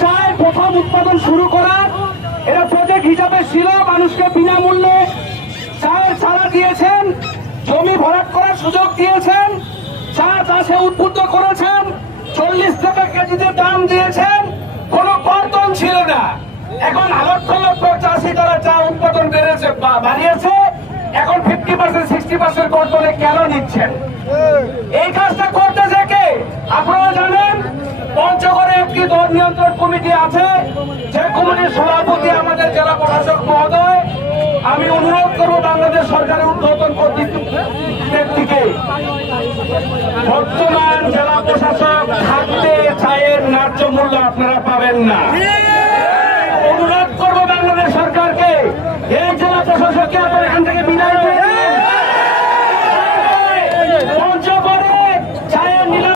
চায় প্রথম উৎপাদন শুরু করার, এটা প্রজেক্ট হিসাবে ছিল। মানুষকে বিনামূল্যে চায়ের চারা দিয়েছেন, জমি ভরাট করার সুযোগ দিয়েছেন, চা চাষে উদ্বুদ্ধ করেছেন, 40 টাকা কেজিতে দাম দিয়েছেন, কোনো কর্তন ছিল না। এখন লক্ষ লক্ষ চাষি তারা চা উৎপাদন বেড়েছে, বাড়িয়েছে। এখন 50% 60% কর্তনে কেন নিচ্ছেন? এই কাজটা করতেছে কে? আপনারা জানেন পঞ্চগড়ে একটি দর নিয়ন্ত্রণ কমিটি আছে, যে কমিটির সভাপতি আমাদের জেলা প্রশাসক মহোদয়। আমি অনুরোধ করব বাংলাদেশ সরকারের ঊর্ধ্বতন কর্তৃপক্ষের দিকে, বর্তমান জেলা প্রশাসক খাদ্যে চায়ের ন্যায্য মূল্য আপনারা পাবেন না।